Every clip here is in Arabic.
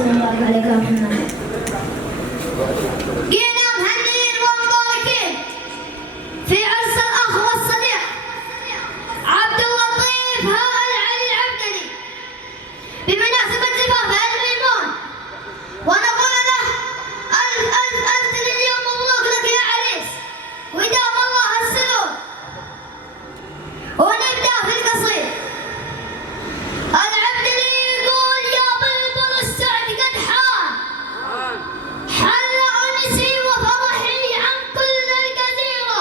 صلى الله عليه وسلم. جينا مهنيين ومباركين في عرس الأخ والصديق عبد اللطيف هائل علي العبدلي بمناسبة زفاف الميمون، ونقول له ألف ألف ألف مليون مبروك لك يا عريس، ويدام الله السرور. ونبدأ في القصيد. العبدلي يقول: يا بلبل السعد قد حل أنسي وفرحي عن كل الجزيرة،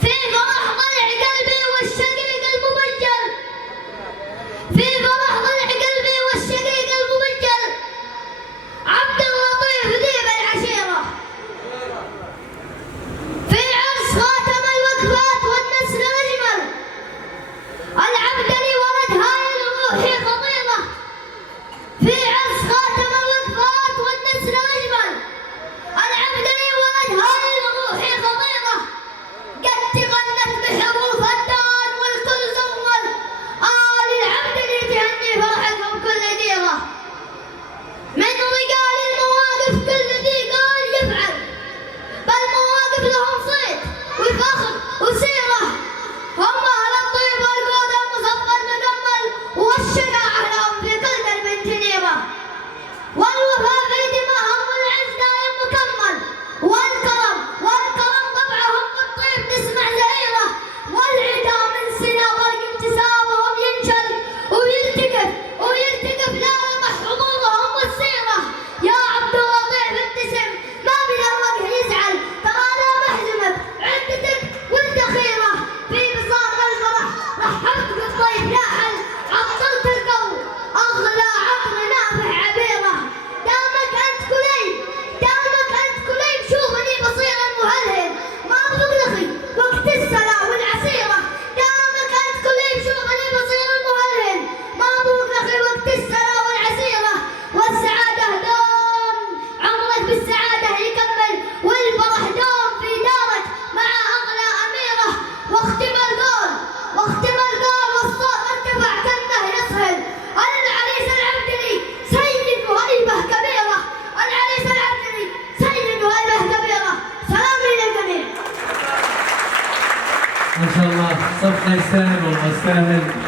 في فرح ضلع قلبي والشقيق المبجل، في فرح ضلع قلبي والشقيق المبجل، عبد اللطيف ذيب العشيرة، في عرس خاتم الوقفات والنسل الأجمل، العبدلي ولد هايل روحي خطيرة، في عرس خاتم الوقفات والنسل الأجمل، العبدلي ولد هايل روحي خطيرة، قد تغنت بحروف الدان والكل زول، العبدلي تهني فرحتهم كل ديرة، من رجال المواقف كل ذي قال يفعل، بل مواقف لهم صيت وفخر وسيرة، هم أهل الطيب والقود المصفى المجمل، والشجاعة لهم في كل درب تنيرة، والوفاء في دماهم والعز دايم مكمل، والكرم طبعهم بالطيب تسمع زهيرة، والعدا من سنة ضرق انتسابهم ينشل ويلتقف لا يطح حضورهم والسيرة، يا عبد اللطيف ابتسم ما بلا الوجه يزعل، ترى لا محزمك عدتك ولد خيرة، في بصار الفرح رحبت بالضيف ناحل، عطلت القو اغلى عطر نافع عبيرة، دامك انت كليب شوفني بصير المهلهل، ما بغلخي وقت السلا والعسيرة، دامك انت كليب شوفني بصير المهلهل، ما بغلخي وقت السلا والعسيرة، والسعادة دوم عمرك بالسعادة يكمل، والفرح دوم في دارك مع اغلى اميرة، واختم القول والصوت ارتفع كانه يسهل، العريس العبدلي سيد وهيبة كبيرة، العريس العبدلي سيد وهيبة كبيرة، سلام للجميع. ما شاء الله، صفقة يستاهل والله يستاهل.